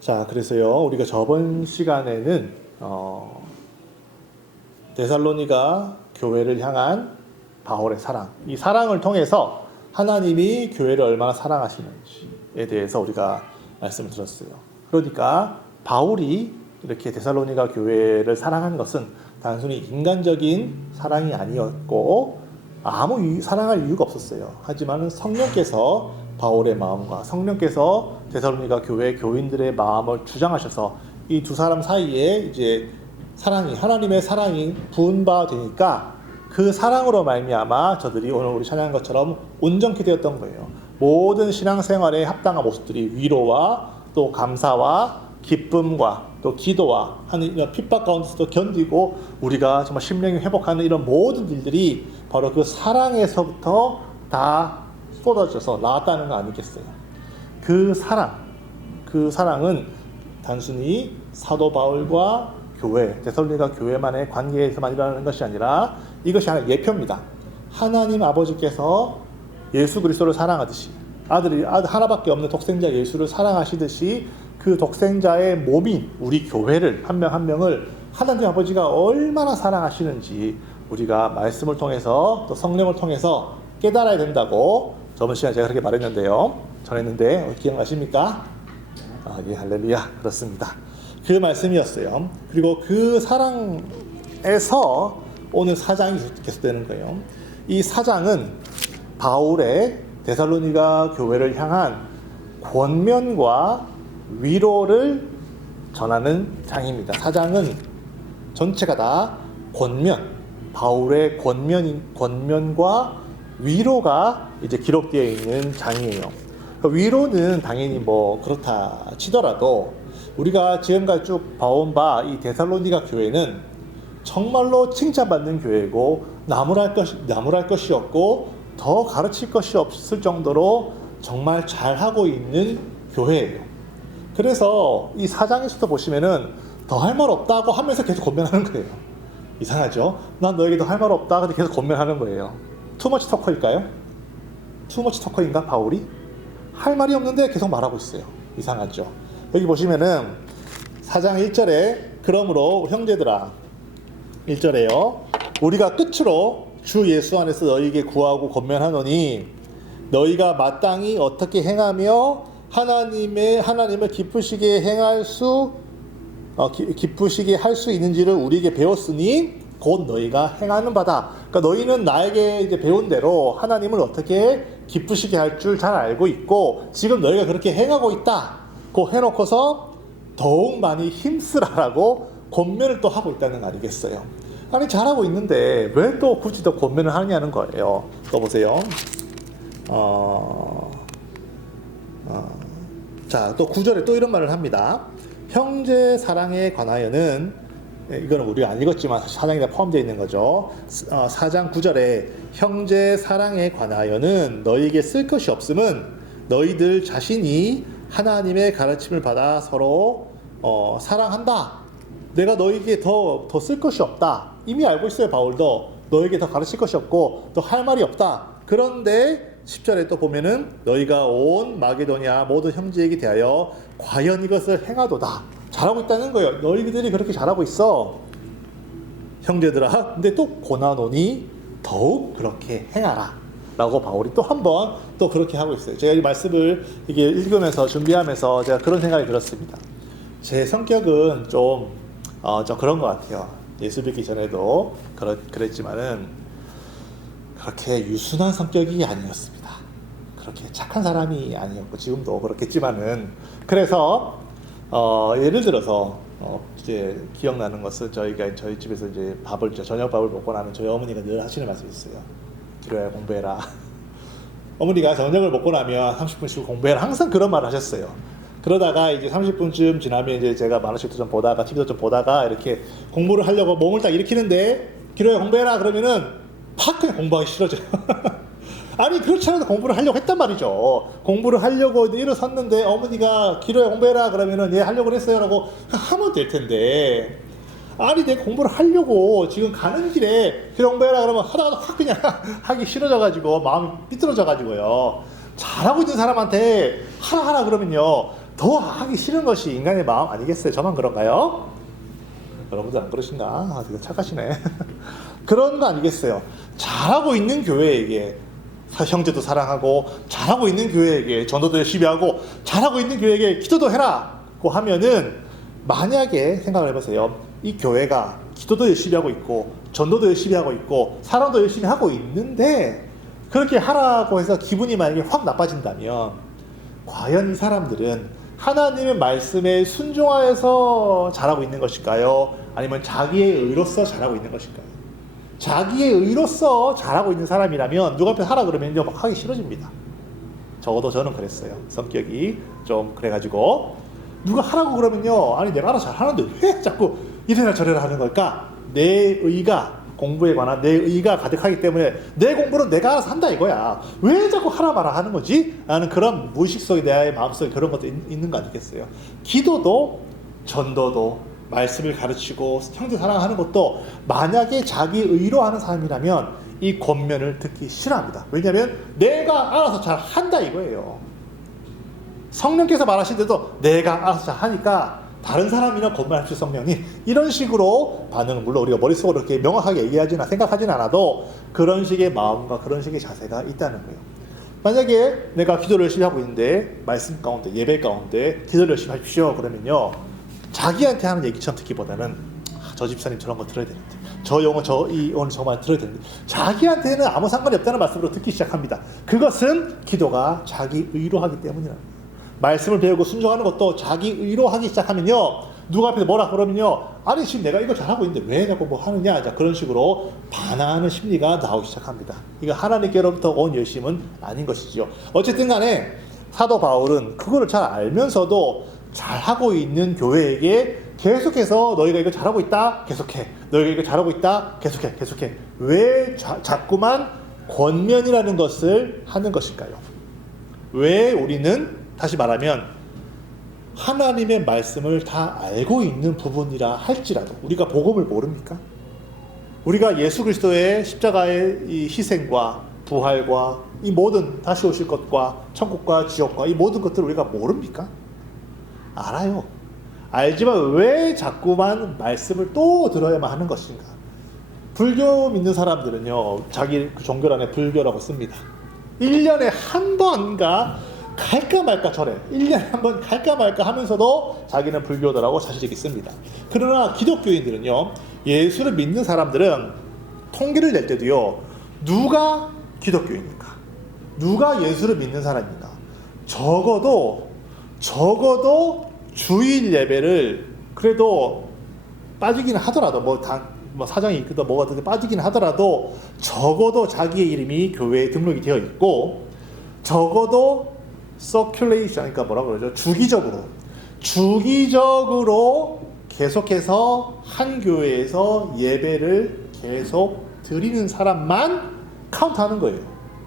자, 그래서요, 우리가 저번 시간에는 데살로니가 교회를 향한 바울의 사랑, 이 사랑을 통해서 하나님이 교회를 얼마나 사랑하시는지에 대해서 우리가 말씀을 들었어요. 그러니까 바울이 이렇게 데살로니가 교회를 사랑한 것은 단순히 인간적인 사랑이 아니었고 아무 사랑할 이유가 없었어요. 하지만 성령께서 바울의 마음과 성령께서 데살로니가 교회 교인들의 마음을 주장하셔서 이 두 사람 사이에 이제 사랑이, 하나님의 사랑이 부은 바 되니까 그 사랑으로 말미암아 저들이 오늘 우리 찬양한 것처럼 온전케 되었던 거예요. 모든 신앙생활에 합당한 모습들이 위로와 또 감사와 기쁨과 또 기도와 하는 이런 핍박 가운데서도 견디고 우리가 정말 심령이 회복하는 이런 모든 일들이 바로 그 사랑에서부터 다 쏟아져서 나왔다는 거 아니겠어요? 그 사랑은 단순히 사도 바울과 교회, 데살로니가 교회만의 관계에서만 일어나는 것이 아니라 이것이 하나의 예표입니다. 하나님 아버지께서 예수 그리스도를 사랑하듯이 아들 하나밖에 없는 독생자 예수를 사랑하시듯이 그 독생자의 몸인 우리 교회를 한 명 한 명을 하나님 아버지가 얼마나 사랑하시는지 우리가 말씀을 통해서 또 성령을 통해서 깨달아야 된다고 저번 시간에 제가 그렇게 전했는데 기억나십니까? 예, 할렐루야. 그렇습니다. 그 말씀이었어요. 그리고 그 사랑에서 오늘 사장이 계속되는 거예요. 이 사장은 바울의 데살로니가 교회를 향한 권면과 위로를 전하는 장입니다. 사장은 전체가 다 권면, 바울의 권면과 위로가 이제 기록되어 있는 장이에요. 위로는 당연히 그렇다 치더라도 우리가 지금까지 쭉 봐온 바 이 데살로니가 교회는 정말로 칭찬받는 교회고 나무랄 것이 없고 더 가르칠 것이 없을 정도로 정말 잘하고 있는 교회예요. 그래서 이 사장에서도 보시면은 더 할 말 없다고 하면서 계속 권면하는 거예요. 이상하죠? 난 너에게 더 할 말 없다 근데 계속 권면하는 거예요. 투머치 터커일까요? 투머치 터커인가 바울이? 할 말이 없는데 계속 말하고 있어요. 이상하죠? 여기 보시면은 4장 1절에 그러므로 형제들아 1절에요. 우리가 끝으로 주 예수 안에서 너희에게 구하고 권면하노니 너희가 마땅히 어떻게 행하며 하나님을 기쁘시게 할 수 있는지를 우리에게 배웠으니 곧 너희가 행하는 바다. 그러니까 너희는 나에게 이제 배운 대로 하나님을 어떻게 기쁘시게 할 줄 잘 알고 있고 지금 너희가 그렇게 행하고 있다. 그 해놓고서 더욱 많이 힘쓰라라고 권면을 또 하고 있다는 거 아니겠어요? 아니 잘하고 있는데 왜 또 굳이 더 권면을 하느냐는 거예요. 또 보세요. 자, 또 9절에 또 이런 말을 합니다. 형제 사랑에 관하여는 이거는 우리가 안 읽었지만 사장에 포함되어 있는 거죠. 4장 9절에 형제 사랑에 관하여는 너희에게 쓸 것이 없음은 너희들 자신이 하나님의 가르침을 받아 서로 사랑한다. 내가 너희에게 더 쓸 것이 없다. 이미 알고 있어요. 바울도 너희에게 더 가르칠 것이 없고 더 할 말이 없다. 그런데 10절에 또 보면은 너희가 온 마게도냐 모든 형제에게 대하여 과연 이것을 행하도다. 잘하고 있다는 거예요. 너희들이 그렇게 잘하고 있어. 형제들아. 근데 또 고나노니 더욱 그렇게 행하라. 라고 바울이 또 한 번 또 그렇게 하고 있어요. 제가 이 말씀을 이게 읽으면서 준비하면서 제가 그런 생각이 들었습니다. 제 성격은 좀 그런 것 같아요. 예수 믿기 전에도 그랬지만은 그렇게 유순한 성격이 아니었습니다. 그렇게 착한 사람이 아니었고 지금도 그렇겠지만은 그래서 예를 들어서 이제 기억나는 것은 저희 집에서 이제 저녁밥을 먹고 나면 저희 어머니가 늘 하시는 말씀이 있어요. 기로야 공부해라. 어머니가 저녁을 먹고 나면 30분씩 공부해라. 항상 그런 말을 하셨어요. 그러다가 이제 30분쯤 지나면 이제 제가 만화책도 좀 보다가 TV도 좀 보다가 이렇게 공부를 하려고 몸을 딱 일으키는데 기로야 공부해라 그러면은 팍 그냥 공부하기 싫어져요. 아니 그렇지 않아도 공부를 하려고 했단 말이죠. 공부를 하려고 일어섰는데 어머니가 기로야 공부해라 그러면은 예 하려고 했어요 라고 하면 될 텐데 아니 내가 공부를 하려고 지금 가는 길에 기로야 공부해라 그러면 하다가 확 그냥 하기 싫어져가지고 마음이 삐뚤어져가지고요. 잘하고 있는 사람한테 하라 그러면요 더 하기 싫은 것이 인간의 마음 아니겠어요? 저만 그런가요? 여러분들 안 그러신가? 아, 되게 착하시네. 그런 거 아니겠어요? 잘하고 있는 교회에게 형제도 사랑하고, 잘하고 있는 교회에게 전도도 열심히 하고, 잘하고 있는 교회에게 기도도 해라고 하면은, 만약에 생각을 해보세요. 이 교회가 기도도 열심히 하고 있고, 전도도 열심히 하고 있고, 사랑도 열심히 하고 있는데, 그렇게 하라고 해서 기분이 만약에 확 나빠진다면, 과연 이 사람들은 하나님의 말씀에 순종하여서 잘하고 있는 것일까요? 아니면 자기의 의로서 잘하고 있는 것일까요? 자기의 의로서 잘하고 있는 사람이라면 누가 앞에 하라 그러면 이제 막 하기 싫어집니다. 적어도 저는 그랬어요. 성격이 좀 그래가지고 누가 하라고 그러면요, 아니 내가 알아서 잘하는데 왜 자꾸 이래라 저래라 하는 걸까? 내 의가, 공부에 관한 내 의가 가득하기 때문에 내 공부는 내가 알아서 한다 이거야. 왜 자꾸 하라 마라 하는 거지? 라는 그런 무의식 속에 내 마음속에 그런 것도 있는 거 아니겠어요? 기도도 전도도 말씀을 가르치고 형제 사랑하는 것도 만약에 자기 의로 하는 사람이라면 이 권면을 듣기 싫어합니다. 왜냐하면 내가 알아서 잘 한다 이거예요. 성령께서 말하시는데도 내가 알아서 잘 하니까 다른 사람이나 권면하실 성령이 이런 식으로 반응은 물론 우리가 머릿속으로 이렇게 명확하게 얘기하지나 생각하진 않아도 그런 식의 마음과 그런 식의 자세가 있다는 거예요. 만약에 내가 기도를 열심히 하고 있는데 말씀 가운데 예배 가운데 기도를 열심히 하십시오 그러면요, 자기한테 하는 얘기처럼 듣기보다는 저 집사님 저런 거 들어야 되는데, 저 용어 이 오늘 정말 들어야 되는데, 자기한테는 아무 상관이 없다는 말씀으로 듣기 시작합니다. 그것은 기도가 자기 의로 하기 때문이라는 거예요. 말씀을 배우고 순종하는 것도 자기 의로 하기 시작하면요, 누가 앞에서 뭐라 그러면요, 아니 지금 내가 이거 잘하고 있는데 왜 자꾸 뭐 하느냐, 자 그런 식으로 반항하는 심리가 나오기 시작합니다. 이거 하나님께로부터 온 열심은 아닌 것이죠. 어쨌든 간에 사도 바울은 그거를 잘 알면서도 잘하고 있는 교회에게 계속해서 너희가 이거 잘하고 있다 계속해, 너희가 이거 잘하고 있다 계속해 왜 자꾸만 권면이라는 것을 하는 것일까요? 왜 우리는 다시 말하면 하나님의 말씀을 다 알고 있는 부분이라 할지라도 우리가 복음을 모릅니까? 우리가 예수 그리스도의 십자가의 이 희생과 부활과 이 모든 다시 오실 것과 천국과 지옥과 이 모든 것들을 우리가 모릅니까? 알아요. 알지만 왜 자꾸만 말씀을 또 들어야만 하는 것인가? 불교 믿는 사람들은요, 자기 그 종교란에 불교라고 씁니다. 1년에 한 번가 갈까 말까 절해. 1년에 한 번 갈까 말까 하면서도 자기는 불교더라고 자신있게 씁니다. 그러나 기독교인들은요, 예수를 믿는 사람들은 통계를 낼 때도요, 누가 기독교인입니까? 누가 예수를 믿는 사람입니까? 적어도 주일 예배를 그래도 빠지기는 하더라도 뭐 사정이 있거든 뭐가 든 빠지기는 하더라도 적어도 자기의 이름이 교회에 등록이 되어 있고, 적어도 서큘레이션, 그러니까 뭐라 그러죠? 주기적으로 계속해서 한 교회에서 예배를 계속 드리는 사람만 카운트하는 거예요.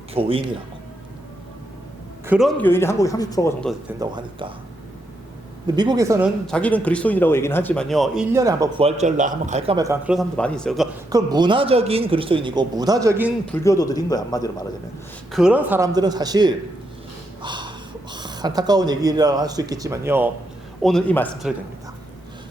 교인이라고. 그런 교인이 한국에 30% 정도 된다고 하니까. 근데 미국에서는 자기는 그리스도인이라고 얘기는 하지만요, 1년에 한번 부활절날 한번 갈까 말까 그런 사람도 많이 있어요. 그러니까 그건 문화적인 그리스도인이고 문화적인 불교도들인 거예요, 한마디로 말하자면. 그런 사람들은 사실 안타까운 얘기라 할 수 있겠지만요, 오늘 이 말씀 들어야 됩니다.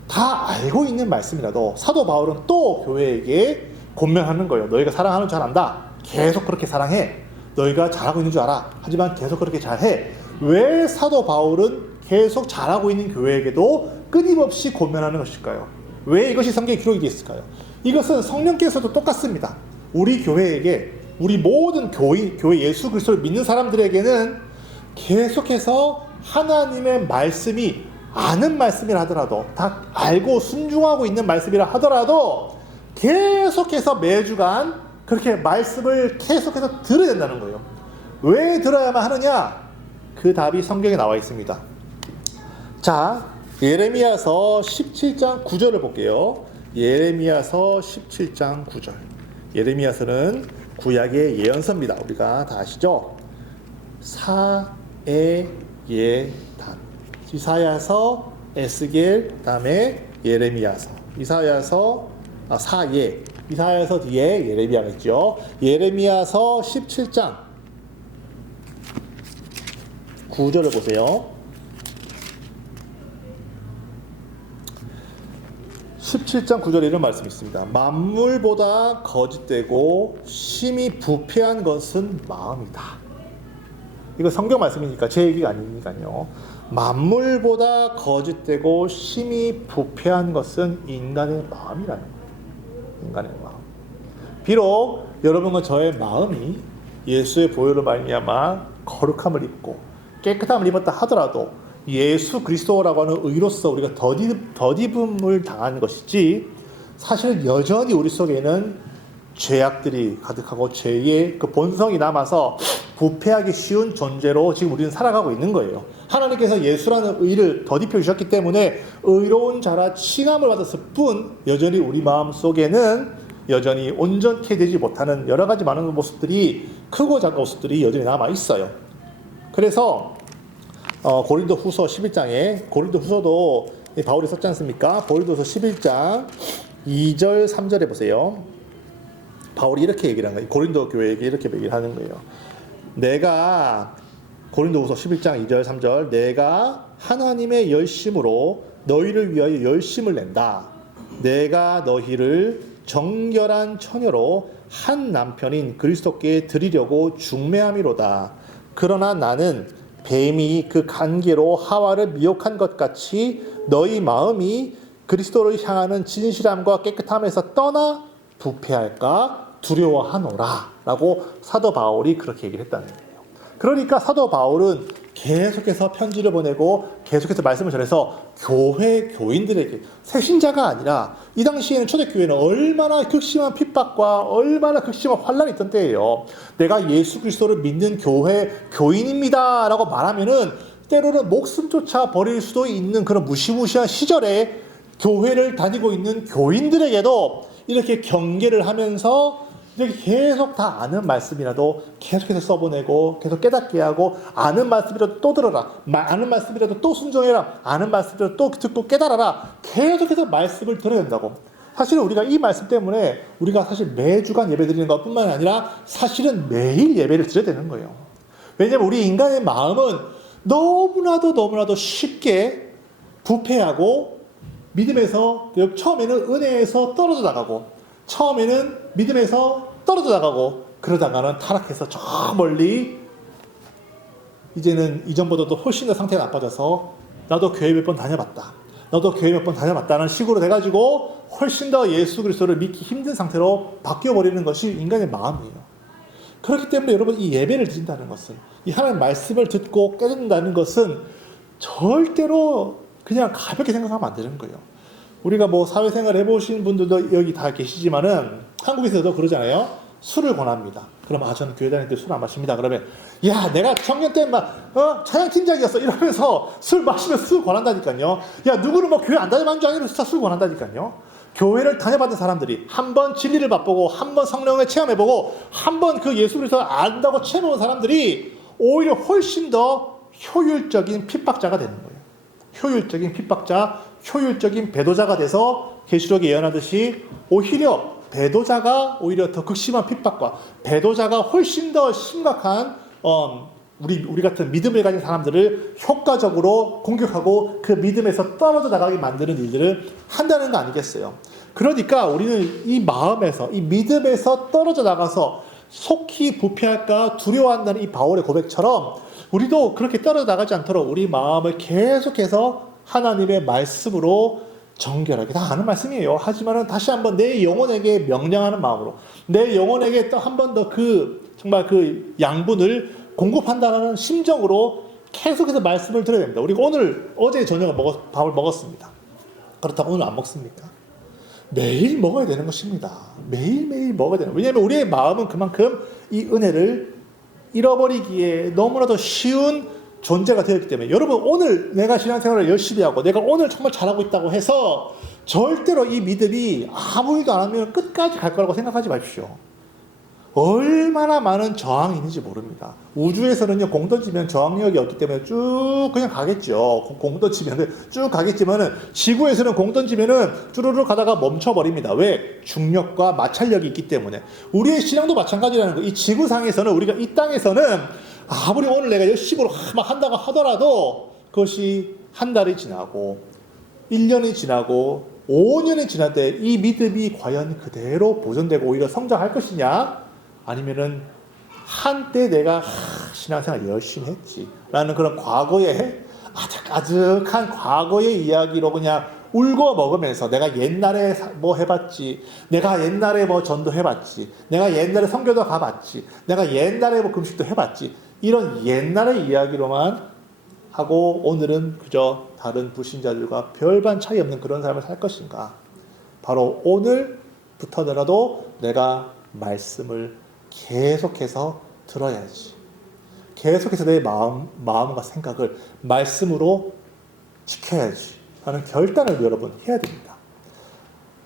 다 알고 있는 말씀이라도 사도 바울은 또 교회에게 권면하는 거예요. 너희가 사랑하는 줄 안다. 계속 그렇게 사랑해. 너희가 잘하고 있는 줄 알아. 하지만 계속 그렇게 잘해. 왜 사도 바울은 계속 잘하고 있는 교회에게도 끊임없이 권면하는 것일까요? 왜 이것이 성경에 기록이 되어 있을까요? 이것은 성령께서도 똑같습니다. 우리 교회에게, 우리 모든 교회 예수 그리스도를 믿는 사람들에게는 계속해서 하나님의 말씀이 아는 말씀이라 하더라도, 다 알고 순종하고 있는 말씀이라 하더라도 계속해서 매주간 그렇게 말씀을 계속해서 들어야 된다는 거예요. 왜 들어야만 하느냐? 그 답이 성경에 나와 있습니다. 자, 예레미야서 17장 9절을 볼게요. 예레미야서 17장 9절. 예레미야서는 구약의 예언서입니다. 우리가 다 아시죠? 사에 예단. 이사야서, 에스겔, 그다음에 예레미야서. 이사야서, 사예. 이사야서 뒤에 예레미야겠죠. 예레미야서 17장 9절을 보세요. 17장 9절에 이런 말씀이 있습니다. 만물보다 거짓되고 심히 부패한 것은 마음이다. 이거 성경 말씀이니까 제 얘기가 아니니까요. 만물보다 거짓되고 심히 부패한 것은 인간의 마음이라는 거예요. 인간의 마음. 비록 여러분과 저의 마음이 예수의 보혈로 말미암아 거룩함을 입고 깨끗함을 입었다 하더라도 예수 그리스도라고 하는 의로서 우리가 덧입음을 당한 것이지, 사실은 여전히 우리 속에는 죄악들이 가득하고 죄의 그 본성이 남아서 부패하기 쉬운 존재로 지금 우리는 살아가고 있는 거예요. 하나님께서 예수라는 의를 덧입혀 주셨기 때문에 의로운 자라 칭함을 받았을 뿐, 여전히 우리 마음 속에는 여전히 온전케 되지 못하는 여러 가지 많은 모습들이, 크고 작은 모습들이 여전히 남아 있어요. 그래서 고린도 후서 11장에, 고린도 후서도 바울이 썼지 않습니까? 고린도 후서 11장 2절 3절에 보세요. 바울이 이렇게 얘기를 하는 거예요. 고린도 교회에게 이렇게 얘기를 하는 거예요. 내가, 고린도 후서 11장 2절 3절, 내가 하나님의 열심으로 너희를 위하여 열심을 낸다. 내가 너희를 정결한 처녀로 한 남편인 그리스도께 드리려고 중매함이로다. 그러나 나는 뱀이 그 간계로 하와를 미혹한 것 같이 너희 마음이 그리스도를 향하는 진실함과 깨끗함에서 떠나 부패할까 두려워하노라 라고 사도 바울이 그렇게 얘기를 했다는 거예요. 그러니까 사도 바울은 계속해서 편지를 보내고 계속해서 말씀을 전해서 교회 교인들에게, 새신자가 아니라 이 당시에는 초대교회는 얼마나 극심한 핍박과 얼마나 극심한 환란이 있던 때예요. 내가 예수 그리스도를 믿는 교회 교인입니다 라고 말하면은 때로는 목숨조차 버릴 수도 있는 그런 무시무시한 시절에 교회를 다니고 있는 교인들에게도 이렇게 경계를 하면서 이렇게 계속 다 아는 말씀이라도 계속해서 써보내고 계속 깨닫게 하고, 아는 말씀이라도 또 들어라, 아는 말씀이라도 또 순종해라, 아는 말씀이라도 또 듣고 깨달아라, 계속해서 말씀을 들어야 된다고. 사실은 우리가 이 말씀 때문에 우리가 사실 매주간 예배 드리는 것뿐만 아니라 사실은 매일 예배를 드려야 되는 거예요. 왜냐하면 우리 인간의 마음은 너무나도 쉽게 부패하고, 믿음에서 처음에는 은혜에서 떨어져 나가고, 처음에는 믿음에서 떨어져 나가고, 그러다가는 타락해서 저 멀리 이제는 이전보다도 훨씬 더 상태가 나빠져서 나도 교회 몇 번 다녀봤다, 너도 교회 몇 번 다녀봤다는 식으로 돼가지고 훨씬 더 예수 그리스도를 믿기 힘든 상태로 바뀌어버리는 것이 인간의 마음이에요. 그렇기 때문에 여러분, 이 예배를 드린다는 것은, 이 하나님의 말씀을 듣고 깨닫는다는 것은 절대로 그냥 가볍게 생각하면 안 되는 거예요. 우리가 뭐 사회생활 해보신 분들도 여기 다 계시지만은 한국에서도 그러잖아요. 술을 권합니다. 그럼 저는 교회 다닐 때 술 안 마십니다. 그러면 야, 내가 청년 때 막 차장팀장이었어 이러면서 술 마시면서 술 권한다니까요. 야, 누구는 뭐 교회 안 다녀본 줄 아니면 진짜 술 권한다니까요. 교회를 다녀봤던 사람들이 한 번 진리를 맛보고 한 번 성령을 체험해보고 한 번 그 예수 그리스도를 안다고 체험해본 사람들이 오히려 훨씬 더 효율적인 핍박자가 되는 거예요. 효율적인 핍박자, 효율적인 배도자가 돼서 계시록에 예언하듯이 오히려 배도자가 오히려 더 극심한 핍박과 배도자가 훨씬 더 심각한 우리 같은 믿음을 가진 사람들을 효과적으로 공격하고 그 믿음에서 떨어져 나가게 만드는 일들을 한다는 거 아니겠어요? 그러니까 우리는 이 마음에서, 이 믿음에서 떨어져 나가서 속히 부패할까 두려워한다는 이 바울의 고백처럼 우리도 그렇게 떨어져 나가지 않도록 우리 마음을 계속해서 하나님의 말씀으로 정결하게, 다 아는 말씀이에요. 하지만은 다시 한번 내 영혼에게 명령하는 마음으로, 내 영혼에게 또 한 번 더 정말 그 양분을 공급한다는 심정으로 계속해서 말씀을 들어야 됩니다. 우리가 어제 저녁에 밥을 먹었습니다. 그렇다고 오늘 안 먹습니까? 매일 먹어야 되는 것입니다. 매일매일 먹어야 되는. 왜냐하면 우리의 마음은 그만큼 이 은혜를 잃어버리기에 너무나도 쉬운 존재가 되었기 때문에, 여러분, 오늘 내가 신앙생활을 열심히 하고 내가 오늘 정말 잘하고 있다고 해서 절대로 이 믿음이 아무 일도 안 하면 끝까지 갈 거라고 생각하지 마십시오. 얼마나 많은 저항이 있는지 모릅니다. 우주에서는요, 공 던지면 저항력이 없기 때문에 쭉 그냥 가겠죠. 공 던지면 쭉 가겠지만은 지구에서는 공 던지면은 쭈르르 가다가 멈춰버립니다. 왜? 중력과 마찰력이 있기 때문에. 우리의 신앙도 마찬가지라는 거. 이 지구상에서는, 우리가 이 땅에서는 아무리 오늘 내가 열심히 막 한다고 하더라도 그것이 한 달이 지나고 1년이 지나고 5년이 지날 때 이 믿음이 과연 그대로 보존되고 오히려 성장할 것이냐, 아니면은 한때 내가 신앙생활 열심히 했지 라는 그런 과거의 아득아득한 과거의 이야기로 그냥 울고 먹으면서 내가 옛날에 뭐 해봤지, 내가 옛날에 뭐 전도 해봤지, 내가 옛날에 선교도 가봤지, 내가 옛날에 뭐 금식도 해봤지, 이런 옛날의 이야기로만 하고 오늘은 그저 다른 불신자들과 별반 차이 없는 그런 삶을 살 것인가. 바로 오늘부터라도 내가 말씀을 계속해서 들어야지. 계속해서 내 마음과 생각을 말씀으로 지켜야지 하는 결단을 여러분 해야 됩니다.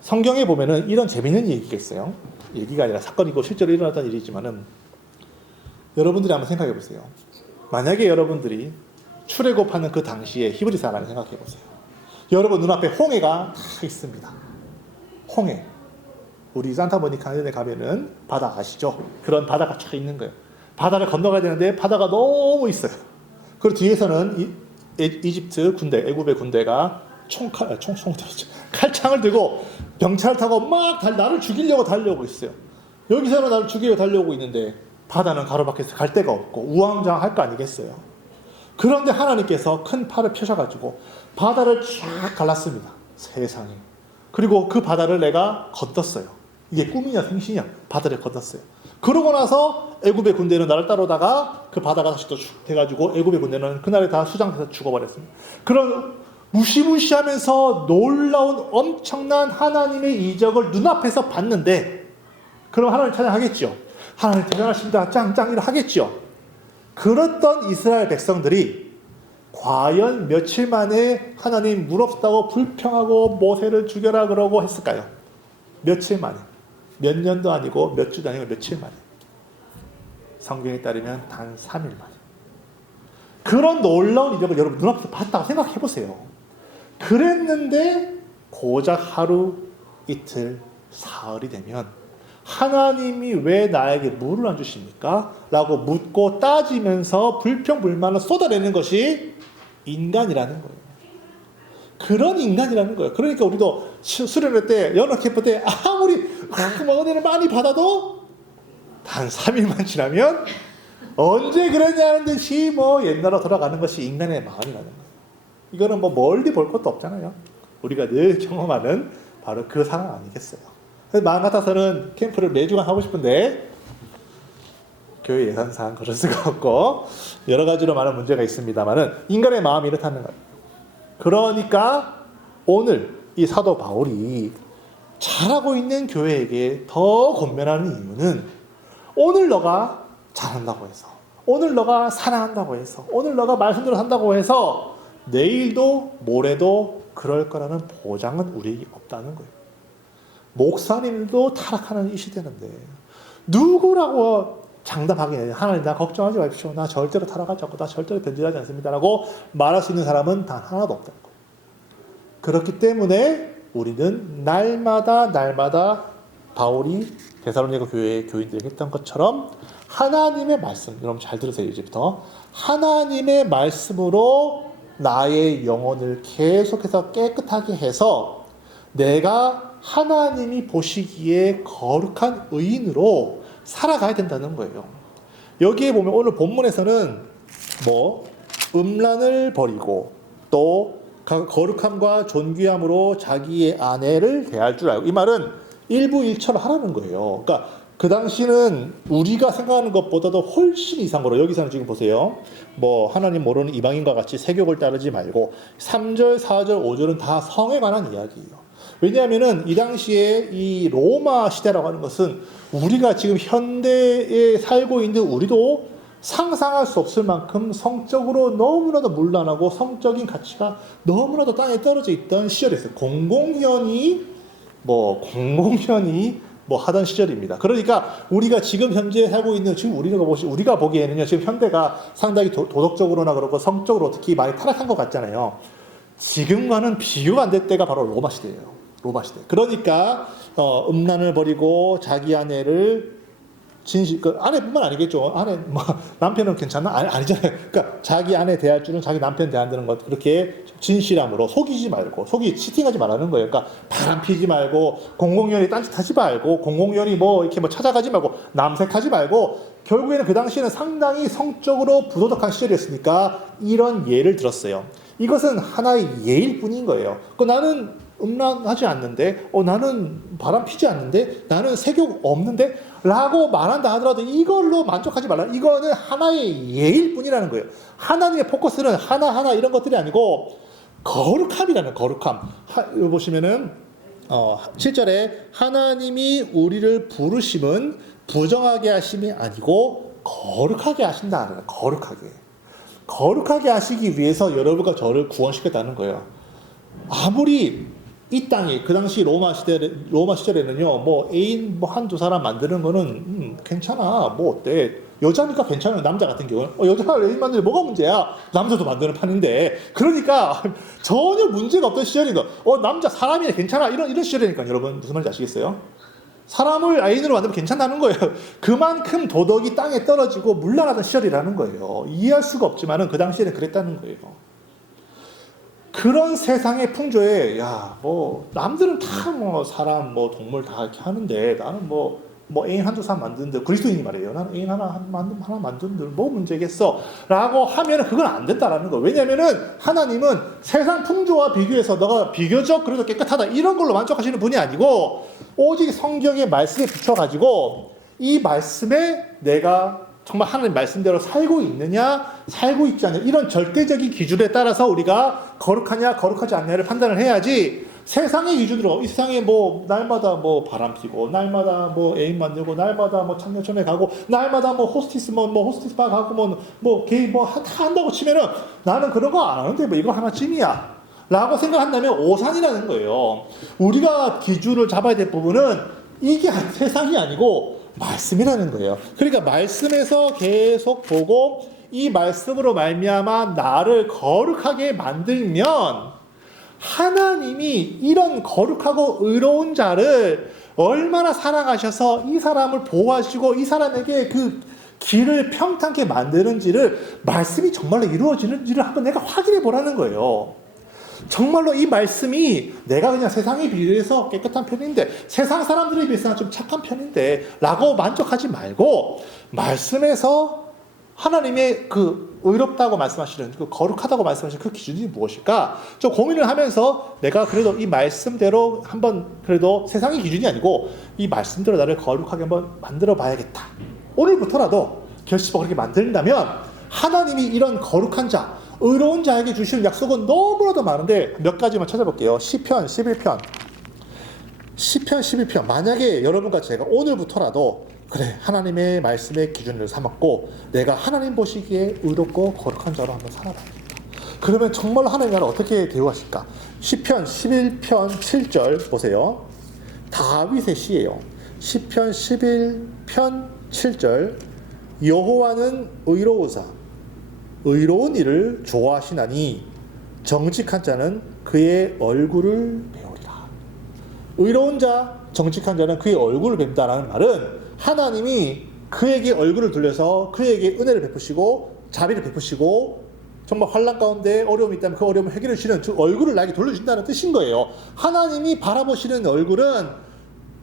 성경에 보면은 이런 재밌는 얘기가 있어요. 얘기가 아니라 사건이고 실제로 일어났던 일이지만은 여러분들이 한번 생각해 보세요. 만약에 여러분들이 출애굽하는 그 당시에 히브리 사람을 생각해 보세요. 여러분 눈앞에 홍해가 다 있습니다. 홍해. 우리 산타모니카 해변에 가면은 바다 아시죠? 그런 바다가 쫙 있는 거예요. 바다를 건너가야 되는데 바다가 너무 있어요. 그리고 뒤에서는 이집트 군대, 애굽의 군대가 칼창을 들고 병차를 타고 막 나를 죽이려고 달려오고 있어요. 여기서는 나를 죽이려고 달려오고 있는데 바다는 가로막혀서 갈 데가 없고 우왕좌왕할 거 아니겠어요. 그런데 하나님께서 큰 팔을 펴셔가지고 바다를 쫙 갈랐습니다. 세상에. 그리고 그 바다를 내가 건넜어요. 이게 꿈이냐 생시냐, 바다를 건넜어요. 그러고 나서 애굽의 군대는 나를 따라오다가 그 바다가 다시 또 돼가지고 애굽의 군대는 그날에 다 수장돼서 죽어버렸습니다. 그런 무시무시하면서 놀라운 엄청난 하나님의 이적을 눈앞에서 봤는데, 그럼 하나님 찬양하겠죠. 하나님 대단하십니다. 짱짱이라 하겠죠. 그랬던 이스라엘 백성들이 과연 며칠 만에 하나님 물 없다고 불평하고 모세를 죽여라 그러고 했을까요? 며칠 만에. 몇 년도 아니고 몇 주도 아니고 며칠 만에. 성경에 따르면 단 3일 만에. 그런 놀라운 이적을 여러분 눈앞에서 봤다고 생각해 보세요. 그랬는데 고작 하루, 이틀, 사흘이 되면 하나님이 왜 나에게 물을 안 주십니까? 라고 묻고 따지면서 불평불만을 쏟아내는 것이 인간이라는 거예요. 그런 인간이라는 거예요. 그러니까 우리도 수련회 때, 연합 캠프 때 아무리 은혜를 많이 받아도 단 3일만 지나면 언제 그랬냐는 듯이 뭐 옛날로 돌아가는 것이 인간의 마음이라는 거예요. 이거는 뭐 멀리 볼 것도 없잖아요. 우리가 늘 경험하는 바로 그 상황 아니겠어요. 마음 같아서는 캠프를 매주간 하고 싶은데 교회 예산상 그럴 수가 없고 여러 가지로 많은 문제가 있습니다만은 인간의 마음이 이렇다는 거예요. 그러니까 오늘 이 사도 바울이 잘하고 있는 교회에게 더 권면하는 이유는 오늘 너가 잘한다고 해서, 오늘 너가 사랑한다고 해서, 오늘 너가 말씀대로 산다고 해서 내일도 모레도 그럴 거라는 보장은 우리에게 없다는 거예요. 목사님도 타락하는 이 시대인데 누구라고 장담하게 하나님 나 걱정하지 마십시오. 나 절대로 타락하지 않고 나 절대로 변질하지 않습니다. 라고 말할 수 있는 사람은 단 하나도 없다는 거예요. 그렇기 때문에 우리는 날마다 바울이 데살로니가 교회의 교인들에게 했던 것처럼 하나님의 말씀, 여러분 잘 들으세요. 이제부터 하나님의 말씀으로 나의 영혼을 계속해서 깨끗하게 해서 내가 하나님이 보시기에 거룩한 의인으로 살아가야 된다는 거예요. 여기에 보면 오늘 본문에서는 음란을 버리고 또 거룩함과 존귀함으로 자기의 아내를 대할 줄 알고, 이 말은 일부일처럼 하라는 거예요. 그러니까 그 당시는 우리가 생각하는 것보다도 훨씬 이상으로, 여기서는 지금 보세요. 하나님 모르는 이방인과 같이 세욕을 따르지 말고 3절, 4절, 5절은 다 성에 관한 이야기예요. 왜냐하면은 이 당시에 이 로마 시대라고 하는 것은 우리가 지금 현대에 살고 있는 우리도 상상할 수 없을 만큼 성적으로 너무나도 문란하고 성적인 가치가 너무나도 땅에 떨어져 있던 시절이었어요. 공공연히 하던 시절입니다. 그러니까 우리가 지금 현재 살고 있는, 지금 우리가 보기에는요, 지금 현대가 상당히 도덕적으로나 그렇고 성적으로 특히 많이 타락한 것 같잖아요. 지금과는 비교가 안 될 때가 바로 로마 시대예요. 로마 시대. 그러니까 음란을 버리고 자기 아내를 진실, 그 아내뿐만 아니겠죠. 아내, 뭐, 남편은 괜찮나? 아니잖아요. 그러니까 자기 아내 대할 줄은 자기 남편 대한다는 것, 그렇게 진실함으로 속이지 말고, 치팅하지 말라는 거예요. 그러니까 바람 피지 말고, 공공연히 딴짓하지 말고, 공공연히 뭐, 이렇게 뭐 찾아가지 말고, 남색하지 말고, 결국에는 그 당시에는 상당히 성적으로 부도덕한 시절이었으니까 이런 예를 들었어요. 이것은 하나의 예일 뿐인 거예요. 나는 음란하지 않는데, 나는 바람 피지 않는데, 나는 색욕 없는데, 라고 말한다 하더라도 이걸로 만족하지 말라. 이거는 하나의 예일 뿐이라는 거예요. 하나님의 포커스는 하나하나 이런 것들이 아니고, 거룩함이라는 거룩함. 여기 보시면은, 7절에 하나님이 우리를 부르심은 부정하게 하심이 아니고, 거룩하게 하신다. 거룩하게. 거룩하게 하시기 위해서 여러분과 저를 구원시켰다는 거예요. 아무리 이 땅에 그 당시 로마 시절에는요, 뭐 애인 뭐 한두 사람 만드는 거는 괜찮아, 뭐 어때, 여자니까 괜찮아요. 남자 같은 경우는 여자가 애인 만드는 뭐가 문제야, 남자도 만드는 판인데. 그러니까 전혀 문제가 없던 시절인 거. 남자 사람이네, 괜찮아, 이런 시절이니까. 여러분 무슨 말인지 아시겠어요? 사람을 애인으로 만들면 괜찮다는 거예요. 그만큼 도덕이 땅에 떨어지고 물러나던 시절이라는 거예요. 이해할 수가 없지만은 그 당시에는 그랬다는 거예요. 그런 세상의 풍조에, 남들은 다 뭐 사람, 뭐 동물 다 이렇게 하는데 나는 뭐 애인 한두 사람 만드는데, 그리스도인이 말이에요. 나는 애인 하나 만드는데 뭐 문제겠어? 라고 하면 그건 안 된다라는 거예요. 왜냐면은 하나님은 세상 풍조와 비교해서 너가 비교적 그래도 깨끗하다, 이런 걸로 만족하시는 분이 아니고, 오직 성경의 말씀에 비춰가지고 이 말씀에 내가 정말 하나님 말씀대로 살고 있느냐, 살고 있지 않느냐, 이런 절대적인 기준에 따라서 우리가 거룩하냐, 거룩하지 않냐를 판단을 해야지, 세상의 기준으로, 이 세상에 뭐, 날마다 뭐 바람 피고, 날마다 뭐 애인 만들고, 날마다 뭐 창녀촌에 가고, 날마다 뭐 호스티스, 호스티스 바 가고, 게이 다 한다고 치면은 나는 그런 거 안 하는데 뭐 이거 하나쯤이야. 라고 생각한다면 오산이라는 거예요. 우리가 기준을 잡아야 될 부분은 이게 세상이 아니고, 말씀이라는 거예요. 그러니까 말씀에서 계속 보고 이 말씀으로 말미암아 나를 거룩하게 만들면 하나님이 이런 거룩하고 의로운 자를 얼마나 사랑하셔서 이 사람을 보호하시고 이 사람에게 그 길을 평탄케 만드는지를, 말씀이 정말로 이루어지는지를 한번 내가 확인해 보라는 거예요. 정말로 이 말씀이 내가 그냥 세상에 비교해서 깨끗한 편인데, 세상 사람들에 비해서는 좀 착한 편인데 라고 만족하지 말고, 말씀에서 하나님의 그 의롭다고 말씀하시는, 그 거룩하다고 말씀하시는 그 기준이 무엇일까 좀 고민을 하면서, 내가 그래도 이 말씀대로 한번, 그래도 세상의 기준이 아니고 이 말씀대로 나를 거룩하게 한번 만들어 봐야겠다, 오늘부터라도 결심하고 그렇게 만든다면 하나님이 이런 거룩한 자, 의로운 자에게 주시는 약속은 너무나도 많은데 몇 가지만 찾아볼게요. 시편 11편. 만약에 여러분과 제가 오늘부터라도, 그래, 하나님의 말씀의 기준을 삼았고 내가 하나님 보시기에 의롭고 거룩한 자로 한번 살아봐야겠다, 그러면 정말로 하나님 나를 어떻게 대우하실까? 시편 11편 7절 보세요. 다윗의 시예요. 시편 11편 7절. 여호와는 의로우사 의로운 일을 좋아하시나니 정직한 자는 그의 얼굴을 배우리라. 의로운 자, 정직한 자는 그의 얼굴을 뵙다라는 말은 하나님이 그에게 얼굴을 돌려서 그에게 은혜를 베푸시고 자비를 베푸시고, 정말 환난 가운데 어려움이 있다면 그 어려움을 해결해 주시는 그 얼굴을 나에게 돌려준다는 뜻인 거예요. 하나님이 바라보시는 얼굴은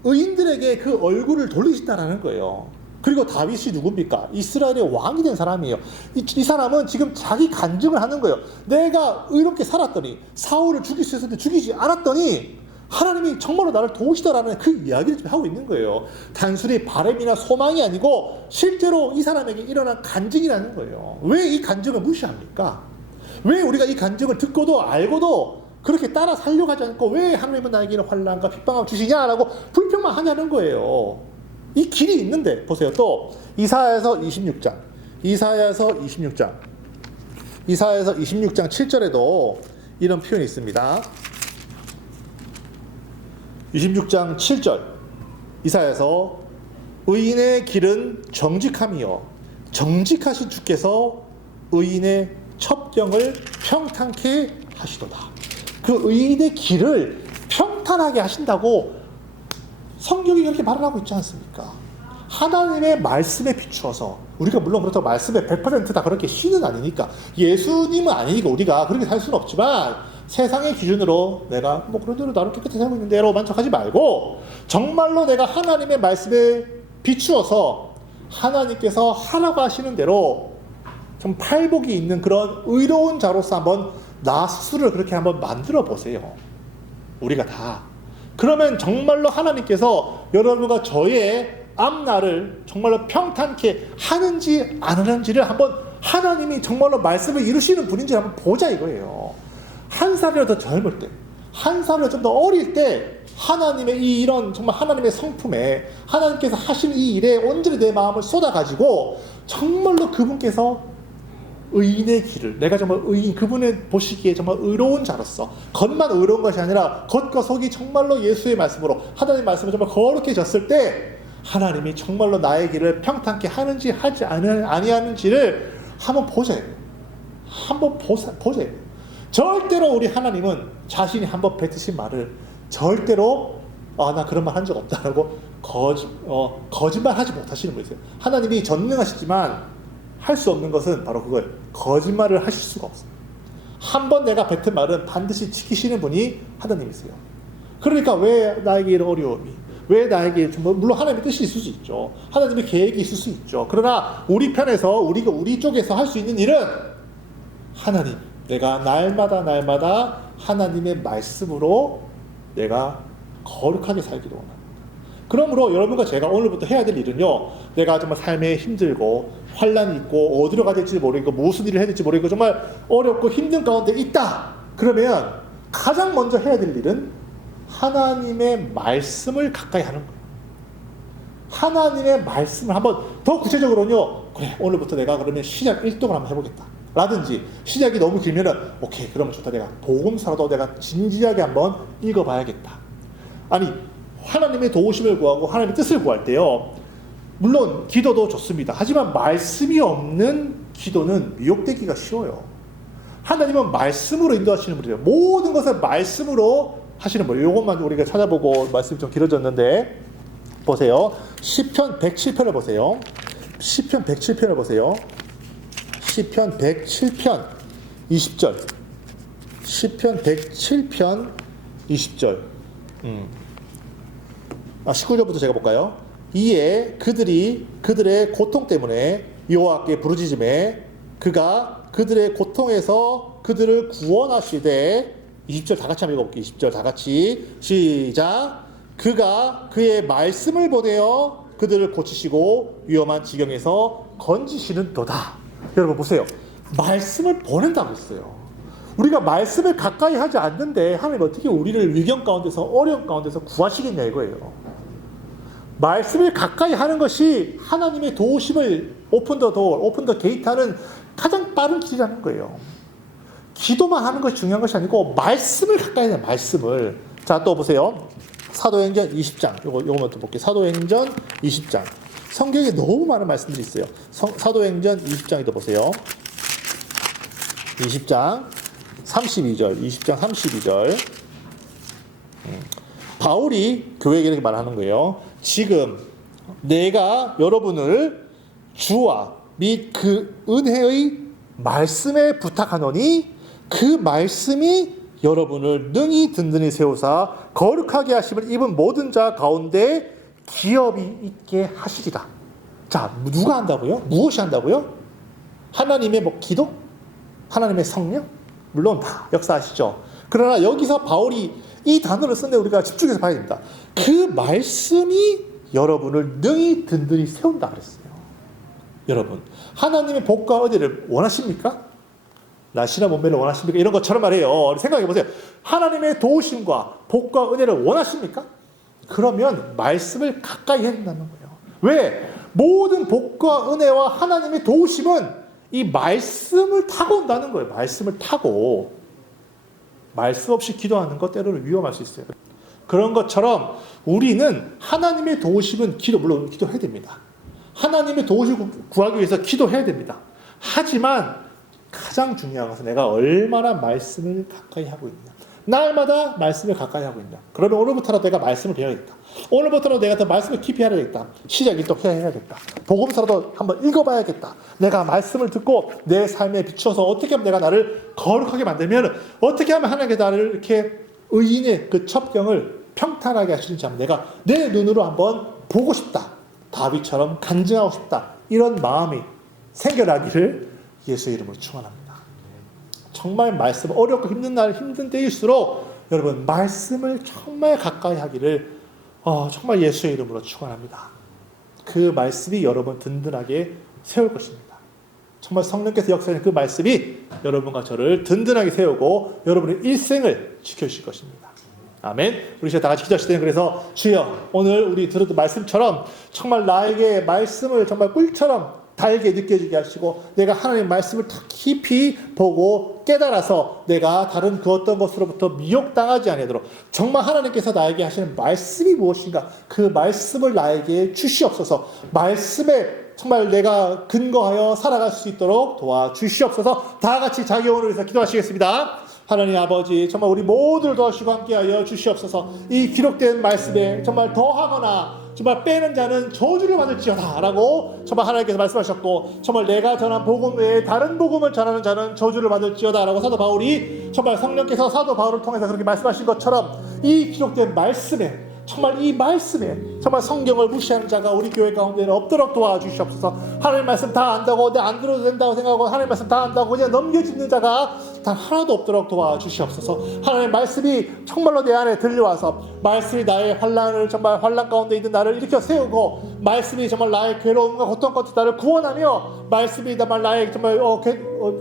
의인들에게 그 얼굴을 돌리신다는 거예요. 그리고 다윗이 누굽니까? 이스라엘의 왕이 된 사람이에요. 이 사람은 지금 자기 간증을 하는 거예요. 내가 의롭게 살았더니, 사울을 죽일 수 있었는데 죽이지 않았더니 하나님이 정말로 나를 도우시다라는 그 이야기를 지금 하고 있는 거예요. 단순히 바람이나 소망이 아니고 실제로 이 사람에게 일어난 간증이라는 거예요. 왜 이 간증을 무시합니까? 왜 우리가 이 간증을 듣고도 알고도 그렇게 따라 살려고 하지 않고 왜 하나님은 나에게 환난과 핍박을 주시냐라고 불평만 하냐는 거예요. 이 길이 있는데, 보세요. 또 이사야서 26장 7절에도 이런 표현이 있습니다. 26장 7절 이사야서, 의인의 길은 정직함이요 정직하신 주께서 의인의 첩경을 평탄케 하시도다. 그 의인의 길을 평탄하게 하신다고 성경이 그렇게 말을 하고 있지 않습니까? 하나님의 말씀에 비추어서 우리가 물론 그렇다고 말씀에 100%다 그렇게 신은 아니니까 예수님은 아니니까 우리가 그렇게 살 수는 없지만 세상의 기준으로 내가 뭐 그런 대로 나를 깨끗하게 살고 있는데로 만족하지 말고 정말로 내가 하나님의 말씀에 비추어서 하나님께서 하라고 하시는 대로 좀 팔복이 있는 그런 의로운 자로서 한번 나 스스로를 그렇게 한번 만들어 보세요. 우리가 다. 그러면 정말로 하나님께서 여러분과 저의 앞날을 정말로 평탄케 하는지 안 하는지를 한번 하나님이 정말로 말씀을 이루시는 분인지 한번 보자 이거예요. 한 살이라도 더 젊을 때, 한 살이라도 좀 더 어릴 때 하나님의 이런 정말 하나님의 성품에 하나님께서 하시는 이 일에 온전히 내 마음을 쏟아가지고 정말로 그분께서 의인의 길을 내가 정말 의인 그분의 보시기에 정말 의로운 자로서 겉만 의로운 것이 아니라 겉과 속이 정말로 예수의 말씀으로 하나님의 말씀을 정말 거룩해졌을 때 하나님이 정말로 나의 길을 평탄케 하는지 하지 아니하는지를 한번 보자. 한번 보자. 절대로 우리 하나님은 자신이 한번 뱉으신 말을 절대로 나 그런 말 한 적 없다라고 거짓말 하지 못하시는 분이세요. 하나님이 전능하시지만 할 수 없는 것은 바로 그걸 거짓말을 하실 수가 없어요. 한번 내가 뱉은 말은 반드시 지키시는 분이 하나님이세요. 그러니까 왜 나에게 이런 어려움이 왜 나에게 물론 하나님의 뜻이 있을 수 있죠. 하나님의 계획이 있을 수 있죠. 그러나 우리 편에서 우리 쪽에서 할 수 있는 일은 하나님 내가 날마다 하나님의 말씀으로 내가 거룩하게 살기도 원합니다. 그러므로 여러분과 제가 오늘부터 해야 될 일은요. 내가 정말 삶에 힘들고 환란이 있고 어디로 가야 될지 모르겠고 무슨 일을 해야 될지 모르겠고 정말 어렵고 힘든 가운데 있다. 그러면 가장 먼저 해야 될 일은 하나님의 말씀을 가까이 하는 거예요. 하나님의 말씀을 한번 더 구체적으로는요. 그래 오늘부터 내가 그러면 시작 1동을 한번 해보겠다. 라든지 시작이 너무 길면은 오케이 그러면 좋다 내가 복음서라도 내가 진지하게 한번 읽어봐야겠다. 아니 하나님의 도우심을 구하고 하나님의 뜻을 구할 때요. 물론 기도도 좋습니다. 하지만 말씀이 없는 기도는 미혹되기가 쉬워요. 하나님은 말씀으로 인도하시는 분이에요. 모든 것을 말씀으로 하시는 분이에요. 이것만 우리가 찾아보고 말씀이 좀 길어졌는데 보세요. 시편 107편을 보세요. 시편 107편을 보세요. 시편 107편 20절. 시편 107편 20절. 19절부터 제가 볼까요? 이에 그들의 고통 때문에 여호와께 부르짖음에 그가 그들의 고통에서 그들을 구원하시되 20절 다 같이 한번 읽어볼게요. 20절 다 같이 시작. 그가 그의 말씀을 보내어 그들을 고치시고 위험한 지경에서 건지시는도다. 여러분 보세요. 말씀을 보낸다고 했어요. 우리가 말씀을 가까이 하지 않는데 하나님 어떻게 우리를 위경 가운데서 어려움 가운데서 구하시겠냐 이거예요. 말씀을 가까이 하는 것이 하나님의 도우심을 오픈 더 도어, 오픈 더 게이트 하는 가장 빠른 길이라는 거예요. 기도만 하는 것이 중요한 것이 아니고 말씀을 가까이 해야 돼요. 말씀을. 자, 또 보세요. 사도행전 20장. 요거만 또 볼게요. 사도행전 20장. 성경에 너무 많은 말씀들이 있어요. 사도행전 20장에도 보세요. 20장 32절. 20장 32절. 바울이 교회에게 이렇게 말하는 거예요. 지금 내가 여러분을 주와 및 그 은혜의 말씀에 부탁하노니 그 말씀이 여러분을 능히 든든히 세우사 거룩하게 하심을 입은 모든 자 가운데 기업이 있게 하시리라. 자, 누가 한다고요? 무엇이 한다고요? 하나님의 기도? 하나님의 성령? 물론 다 역사하시죠. 그러나 여기서 바울이 이 단어를 쓴데 우리가 집중해서 봐야 됩니다. 그 말씀이 여러분을 능히 든든히 세운다 그랬어요. 여러분, 하나님의 복과 은혜를 원하십니까? 날씨나 몸매를 원하십니까? 이런 것처럼 말해요. 생각해 보세요. 하나님의 도우심과 복과 은혜를 원하십니까? 그러면 말씀을 가까이 해야 된다는 거예요. 왜? 모든 복과 은혜와 하나님의 도우심은 이 말씀을 타고 온다는 거예요. 말씀을 타고. 말씀 없이 기도하는 것 때로는 위험할 수 있어요. 그런 것처럼 우리는 하나님의 도우심은 물론 기도해야 됩니다. 하나님의 도우심을 구하기 위해서 기도해야 됩니다. 하지만 가장 중요한 것은 내가 얼마나 말씀을 가까이 하고 있냐. 날마다 말씀을 가까이 하고 있냐. 그러면 오늘부터라도 내가 말씀을 배워야겠다. 오늘부터는 내가 더 말씀을 깊이 해야겠다. 시작 일독해야겠다. 복음서라도 한번 읽어봐야겠다. 내가 말씀을 듣고 내 삶에 비추어서 어떻게 하면 내가 나를 거룩하게 만들면, 어떻게 하면 하나님께 나를 이렇게 의인의 그 첩경을 평탄하게 하시는지 한번 내가 내 눈으로 한번 보고 싶다. 다윗처럼 간증하고 싶다. 이런 마음이 생겨나기를 예수의 이름으로 축원합니다. 정말 말씀, 어렵고 힘든 날, 힘든 때일수록 여러분 말씀을 정말 가까이 하기를 정말 예수의 이름으로 축원합니다. 그 말씀이 여러분 든든하게 세울 것입니다. 정말 성령께서 역사하는 그 말씀이 여러분과 저를 든든하게 세우고 여러분의 일생을 지켜주실 것입니다. 아멘. 우리 다 같이 기도하실 때는 그래서 주여, 오늘 우리 들었던 말씀처럼 정말 나에게 말씀을 정말 꿀처럼 달게 느껴지게 하시고, 내가 하나님의 말씀을 더 깊이 보고 깨달아서 내가 다른 그 어떤 것으로부터 미혹당하지 아니하도록 정말 하나님께서 나에게 하시는 말씀이 무엇인가, 그 말씀을 나에게 주시옵소서. 말씀에 정말 내가 근거하여 살아갈 수 있도록 도와주시옵소서. 다 같이 자기 영혼을 위해서 기도하시겠습니다. 하나님 아버지, 정말 우리 모두를 도와주시고 함께하여 주시옵소서. 이 기록된 말씀에 정말 더하거나 정말 빼는 자는 저주를 받을지어다 라고 정말 하나님께서 말씀하셨고, 정말 내가 전한 복음 외에 다른 복음을 전하는 자는 저주를 받을지어다 라고 사도 바울이, 정말 성령께서 사도 바울을 통해서 그렇게 말씀하신 것처럼 이 기록된 말씀에, 정말 이 말씀에 정말 성경을 무시하는 자가 우리 교회 가운데는 없도록 도와주시옵소서. 하나님 말씀 다 안다고 내 안 들어도 된다고 생각하고 하나님 말씀 다 안다고 그냥 넘겨짚는 자가 단 하나도 없도록 도와주시옵소서. 하나님 말씀이 정말로 내 안에 들려와서 말씀이 나의 환난을, 정말 환난 가운데 있는 나를 일으켜 세우고, 말씀이 정말 나의 괴로움과 고통 가운데 나를 구원하며, 말씀이 정말 나의 정말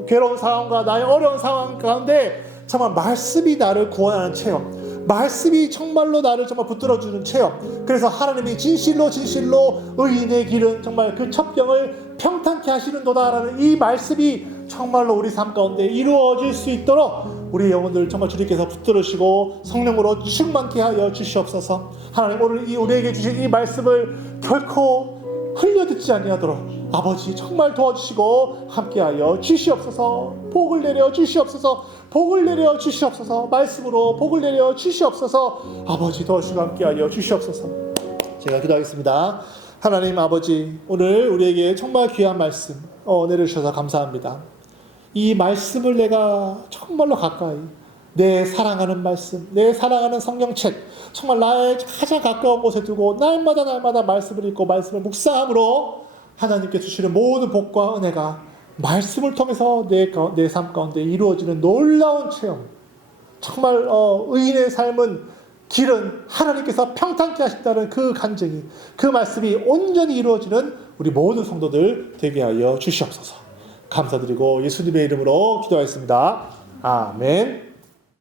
괴로운 상황과 나의 어려운 상황 가운데 정말 말씀이 나를 구원하는 체험, 말씀이 정말로 나를 정말 붙들어주는 체험. 그래서 하나님이 진실로 의인의 길은 정말 그 첩경을 평탄케 하시는도다라는 이 말씀이 정말로 우리 삶 가운데 이루어질 수 있도록 우리 영혼들 정말 주님께서 붙들으시고 성령으로 충만케 하여 주시옵소서. 하나님, 오늘 우리에게 주신 이 말씀을 결코 흘려듣지 아니하도록 아버지 정말 도와주시고 함께하여 주시옵소서. 복을 내려 주시옵소서. 복을 내려 주시옵소서. 말씀으로 복을 내려 주시옵소서. 아버지 도와주시고 함께하여 주시옵소서. 제가 기도하겠습니다. 하나님 아버지, 오늘 우리에게 정말 귀한 말씀 내려주셔서 감사합니다. 이 말씀을 내가 정말로 가까이, 내 사랑하는 말씀, 내 사랑하는 성경책, 정말 나의 가장 가까운 곳에 두고 날마다 말씀을 읽고 말씀을 묵상함으로 하나님께 주시는 모든 복과 은혜가 말씀을 통해서 내 삶 가운데 이루어지는 놀라운 체험, 정말 의인의 삶은 길은 하나님께서 평탄케 하신다는 그 간증이, 그 말씀이 온전히 이루어지는 우리 모든 성도들 되게 하여 주시옵소서. 감사드리고 예수님의 이름으로 기도하였습니다. 아멘.